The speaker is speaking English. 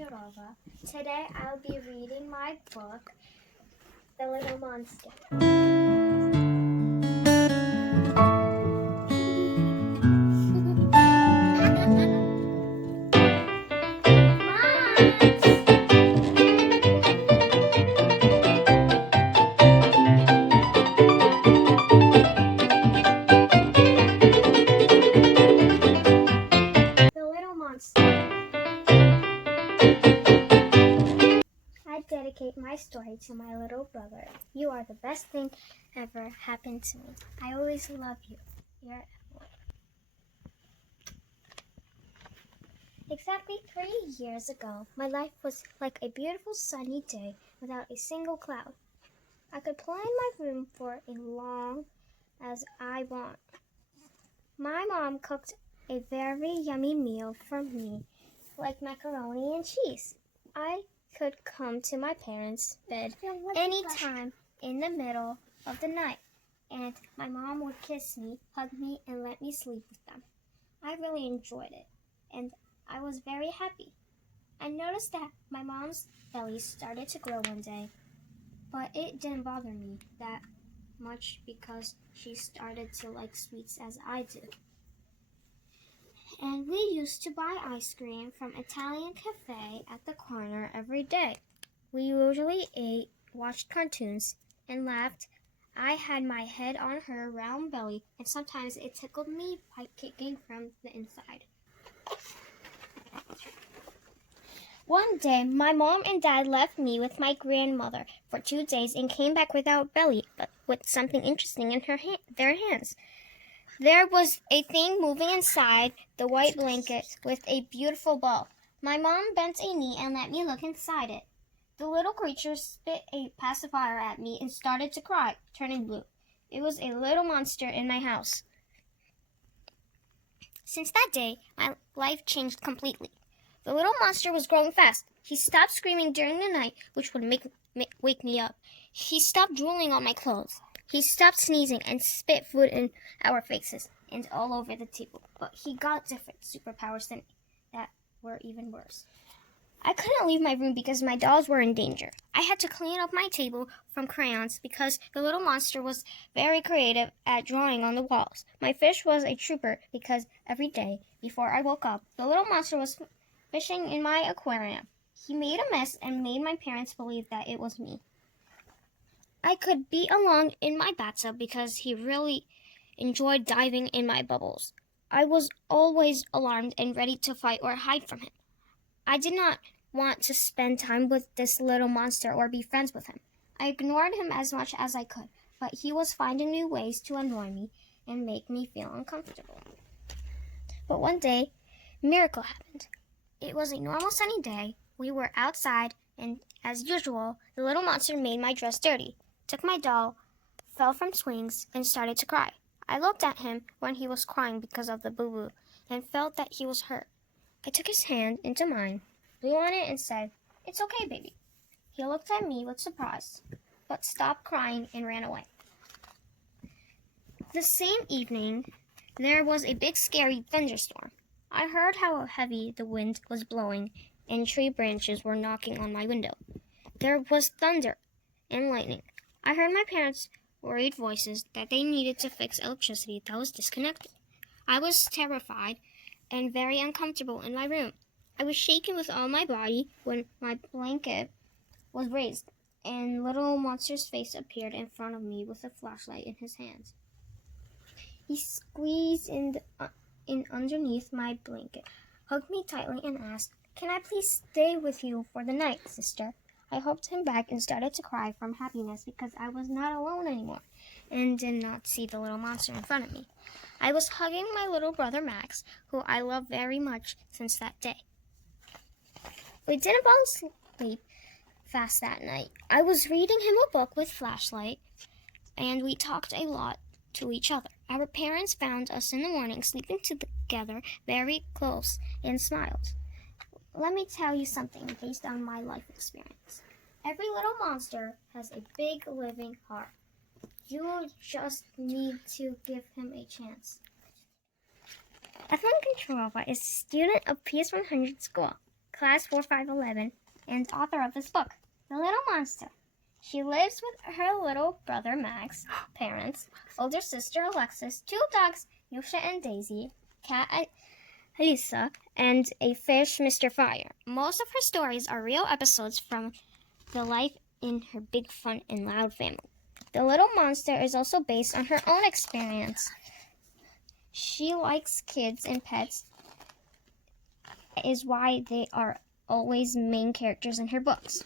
Goncharova. Today I'll be reading my book, The Little Monster. The Little Monster. I dedicate my story to my little brother. You are the best thing ever happened to me. I always love you. Your Evelyn. Exactly 3 years ago, my life was like a beautiful sunny day without a single cloud. I could play in my room for as long as I want. My mom cooked a very yummy meal for me, like macaroni and cheese. I could come to my parents' bed anytime in the middle of the night, and my mom would kiss me, hug me, and let me sleep with them. I really enjoyed it, and I was very happy. I noticed that my mom's belly started to grow one day, but it didn't bother me that much because she started to like sweets as I do. And we used to buy ice cream from Italian cafe at the corner every day. We usually ate, watched cartoons, and laughed. I had my head on her round belly, and sometimes it tickled me by kicking from the inside. One day, my mom and dad left me with my grandmother for 2 days and came back without belly, but with something interesting in their hands. There was a thing moving inside the white blanket with a beautiful ball. My mom bent a knee and let me look inside it. The little creature spit a pacifier at me and started to cry, turning blue. It was a little monster in my house. Since that day, my life changed completely. The little monster was growing fast. He stopped screaming during the night, which would wake me up. He stopped drooling on my clothes. He stopped sneezing and spit food in our faces and all over the table. But he got different superpowers that were even worse. I couldn't leave my room because my dolls were in danger. I had to clean up my table from crayons because the little monster was very creative at drawing on the walls. My fish was a trooper because every day before I woke up, the little monster was fishing in my aquarium. He made a mess and made my parents believe that it was me. I could be alone in my bathtub because he really enjoyed diving in my bubbles. I was always alarmed and ready to fight or hide from him. I did not want to spend time with this little monster or be friends with him. I ignored him as much as I could, but he was finding new ways to annoy me and make me feel uncomfortable. But one day, a miracle happened. It was a normal sunny day. We were outside, and as usual, the little monster made my dress dirty, took my doll, fell from swings, and started to cry. I looked at him when he was crying because of the boo-boo and felt that he was hurt. I took his hand into mine, blew on it, and said, "It's okay, baby." He looked at me with surprise, but stopped crying and ran away. The same evening, there was a big scary thunderstorm. I heard how heavy the wind was blowing and tree branches were knocking on my window. There was thunder and lightning. I heard my parents' worried voices that they needed to fix electricity that was disconnected. I was terrified and very uncomfortable in my room. I was shaking with all my body when my blanket was raised, and little monster's face appeared in front of me with a flashlight in his hands. He squeezed in underneath my blanket, hugged me tightly, and asked, "Can I please stay with you for the night, sister?" I hugged him back and started to cry from happiness because I was not alone anymore and did not see the little monster in front of me. I was hugging my little brother Max, who I love very much since that day. We didn't fall asleep fast that night. I was reading him a book with flashlight, and we talked a lot to each other. Our parents found us in the morning sleeping together very close and smiled. Let me tell you something based on my life experience. Every little monster has a big living heart. You just need to give him a chance. Evelyn Goncharova is a student of PS100 School. class 4511, and author of this book, The Little Monster. She lives with her little brother Max, parents, older sister Alexis, 2 dogs, Yosha and Daisy, cat Lisa, and a fish, Mr. Fire. Most of her stories are real episodes from the life in her big, fun, and loud family. The Little Monster is also based on her own experience. She likes kids and pets, is why they are always main characters in her books.